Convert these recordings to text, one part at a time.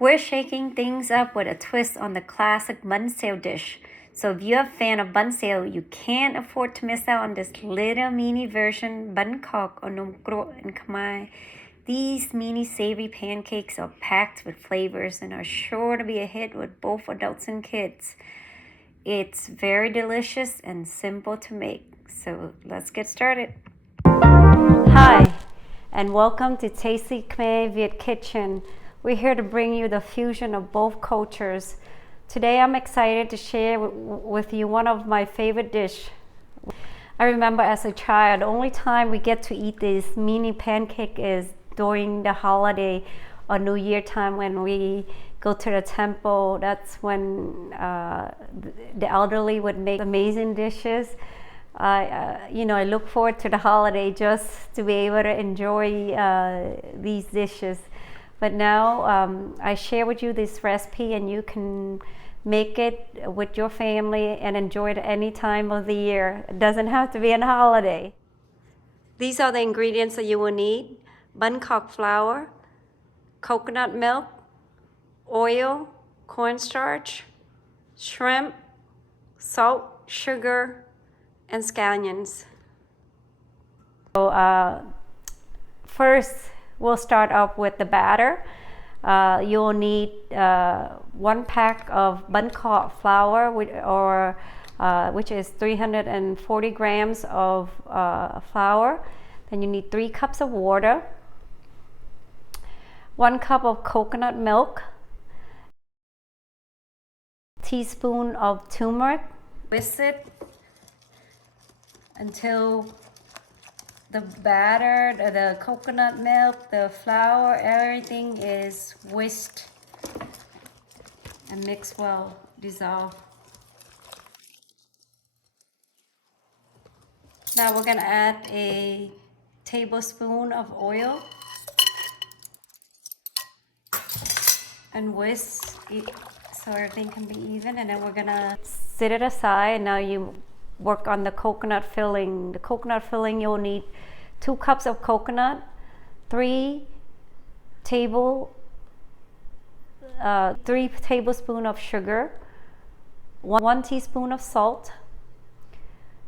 We're shaking things up with a twist on the classic bun sale dish. So if you're a fan of bun sale, you can't afford to miss out on this little mini version Banh Khot or Nong Krouk in Khmer. These mini savory pancakes are packed with flavors and are sure to be a hit with both adults and kids. It's very delicious and simple to make. So let's get started. Hi, and welcome to Tasty Khmer Viet Kitchen. We're here to bring you the fusion of both cultures. Today I'm excited to share with you one of my favorite dishes. I remember as a child, the only time we get to eat this mini pancake is during the holiday or New Year time when we go to the temple. That's when the elderly would make amazing dishes. I look forward to the holiday just to be able to enjoy these dishes. But now I share with you this recipe and you can make it with your family and enjoy it any time of the year. It doesn't have to be a holiday. These are the ingredients that you will need: Banh Khot flour, coconut milk, oil, cornstarch, shrimp, salt, sugar, and scallions. So first we'll start off with the batter. You'll need 1 pack of Banh Khot flour, which is 340 grams of flour. Then you need 3 cups of water, 1 cup of coconut milk, teaspoon of turmeric. Whisk it until the batter, the coconut milk, the flour, everything is whisked and mixed well, dissolve. Now we're gonna add a tablespoon of oil and whisk it so everything can be even, and then we're gonna set it aside. Now you work on the coconut filling. The coconut filling, you'll need 2 cups of coconut, 3 tablespoons of sugar, 1 teaspoon of salt,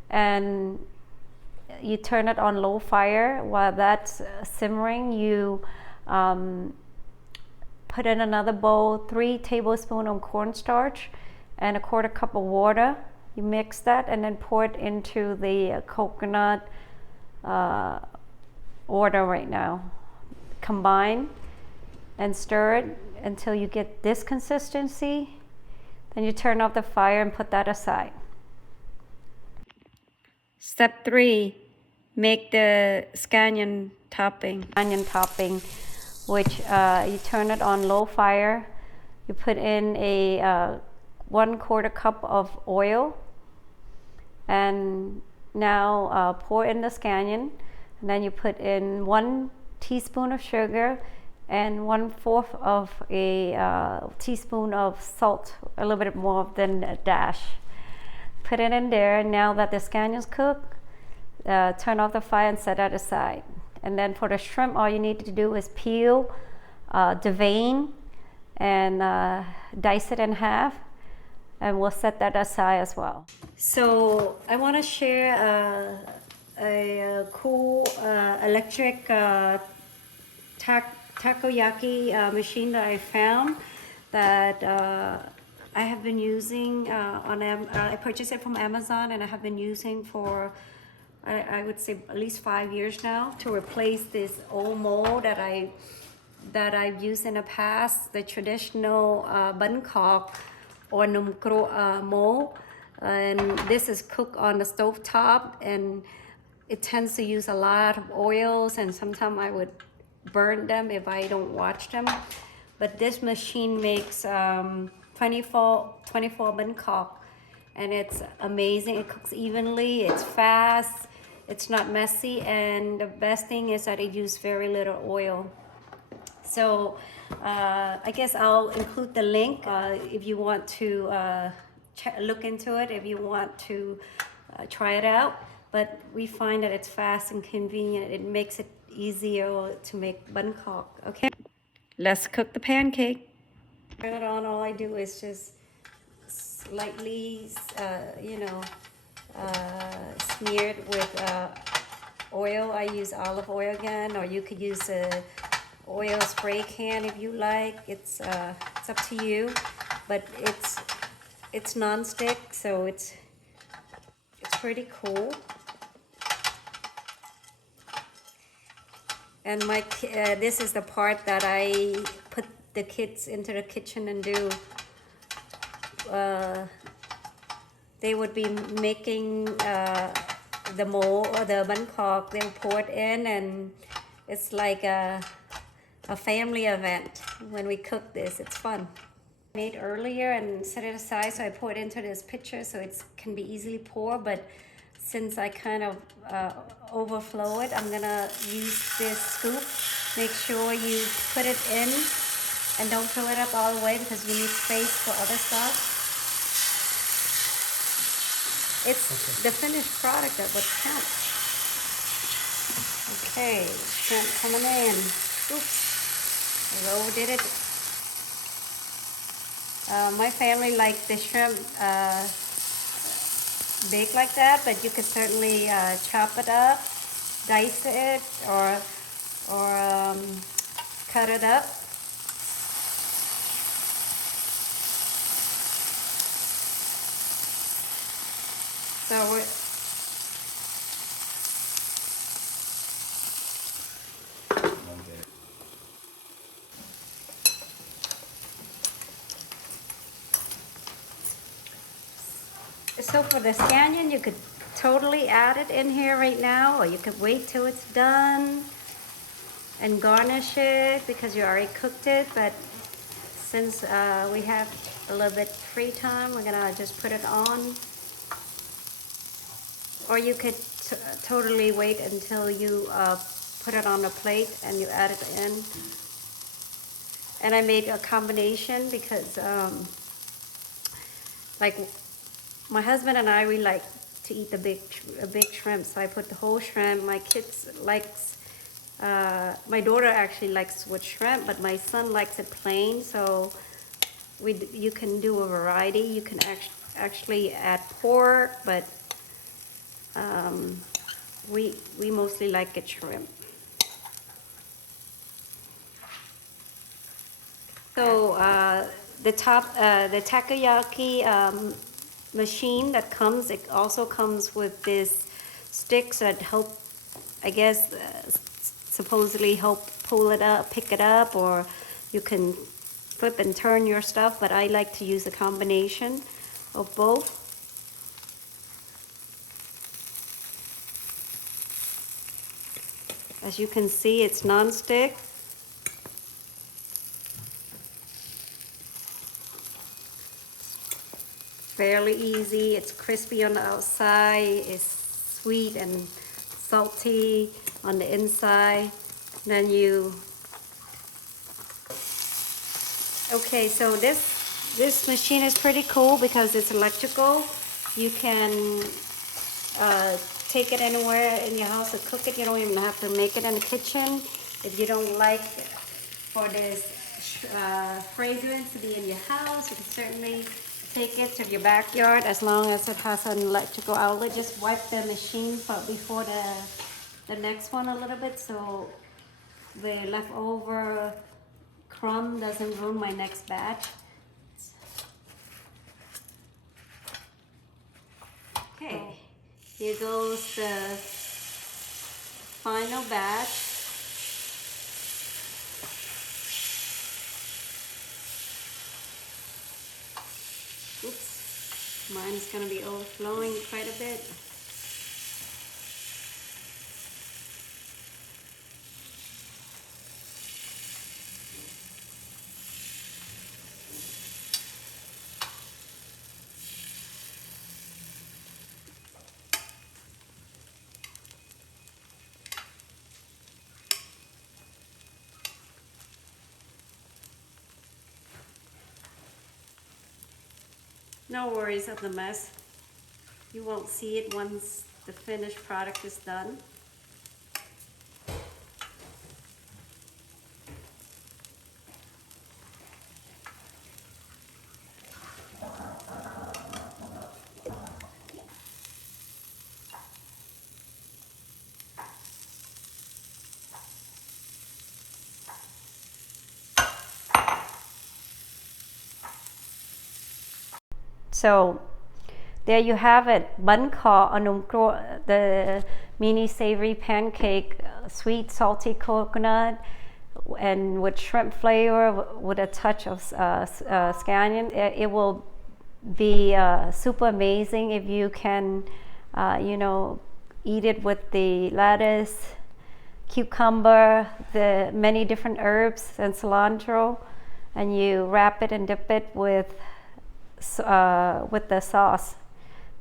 and you turn it on low fire. While that's simmering, you put in another bowl 3 tablespoons of cornstarch and 1/4 cup of water. You mix that and then pour it into the coconut water right now. Combine and stir it until you get this consistency. Then you turn off the fire and put that aside. Step 3, make the scallion topping. Onion topping, which you turn it on low fire. You put in a 1/4 cup of oil, and now pour in the scallion, and then you put in 1 teaspoon of sugar and 1/4 of a teaspoon of salt, a little bit more than a dash. Put it in there. Now that the scallions cook, turn off the fire and set that aside. And then for the shrimp, all you need to do is peel the vein and dice it in half, and we'll set that aside as well. So I want to share a cool electric takoyaki machine that I found that I have been using I purchased it from Amazon, and I have been using for I would say at least 5 years now, to replace this old mold that I've used in the past, the traditional Banh Khot or Nong Krouk mold. And this is cooked on the stove top, and it tends to use a lot of oils, and sometimes I would burn them if I don't watch them. But this machine makes 24 Banh Khot, and it's amazing. It cooks evenly, it's fast, it's not messy, and the best thing is that it uses very little oil. So I guess I'll include the link if you want to look into it, if you want to try it out. But we find that it's fast and convenient. It makes it easier to make Banh Khot. Okay, let's cook the pancake. Turn it on, all I do is just lightly, smeared with oil. I use olive oil again, or you could use a oil spray can if you like. It's up to you, but it's non-stick, so it's pretty cool. And this is the part that I put the kids into the kitchen and do. They would be making the mold or the Banh Khot. They would pour it in, and it's like a family event when we cook this. It's fun. I made earlier and set it aside, so I pour it into this pitcher so it can be easily poured. But since I kind of overflow it, I'm gonna use this scoop. Make sure you put it in and don't fill it up all the way because you need space for other stuff. It's the finished product that would count. Okay, shrimp coming in. Oops, I overdid it. My family likes the shrimp big like that, but you could certainly chop it up, dice it, or cut it up. So So for the scallion, you could totally add it in here right now, or you could wait till it's done and garnish it because you already cooked it. But since we have a little bit free time, we're gonna just put it on. Or you could totally wait until you put it on a plate and you add it in. And I made a combination because like my husband and I, we like to eat a big shrimp, so I put the whole shrimp. My kids likes, my daughter actually likes with shrimp, but my son likes it plain. So you can do a variety. You can actually add pork, but we mostly like it shrimp. So the takoyaki machine that comes, it also comes with this sticks that help, I guess, supposedly help pull it up, pick it up, or you can flip and turn your stuff, but I like to use a combination of both. As you can see, it's non-stick. Fairly easy. It's crispy on the outside. It's sweet and salty on the inside. Then okay, so this machine is pretty cool because it's electrical. You can take it anywhere in your house to cook it. You don't even have to make it in the kitchen. If you don't like for this fragrance to be in your house, you can certainly take it to your backyard as long as it has an electrical outlet. Just wipe the machine before the next one a little bit so the leftover crumb doesn't ruin my next batch. Okay, here goes the final batch. Oops, mine's gonna be overflowing quite a bit. No worries of the mess. You won't see it once the finished product is done. So there you have it, Banh Khot, the mini savory pancake, sweet salty coconut, and with shrimp flavor with a touch of scallion. It will be super amazing if you can, eat it with the lettuce, cucumber, the many different herbs and cilantro, and you wrap it and dip it with the sauce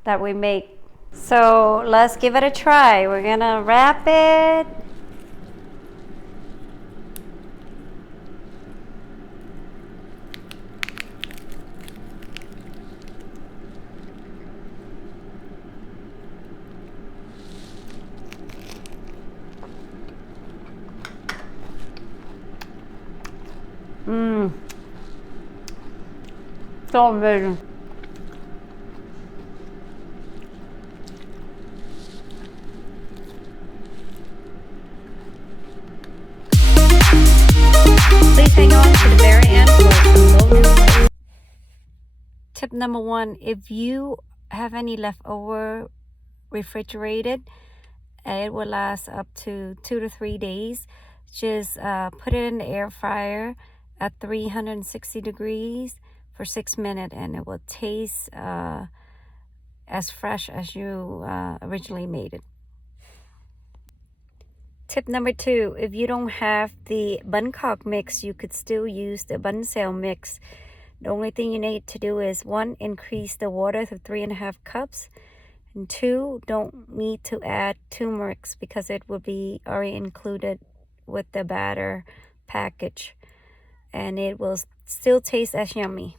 that we make. So let's give it a try. We're gonna wrap it. So amazing. Please hang on to the very end for some bonus. Tip number 1, if you have any leftover refrigerated, it will last up to 2 to 3 days. Just put it in the air fryer at 360 degrees for 6 minutes, and it will taste as fresh as you originally made it. Tip number 2, if you don't have the Banh Khot mix, you could still use the banh xeo mix. The only thing you need to do is 1, increase the water to 3.5 cups, and 2, don't need to add turmeric because it will be already included with the batter package, and it will still taste as yummy.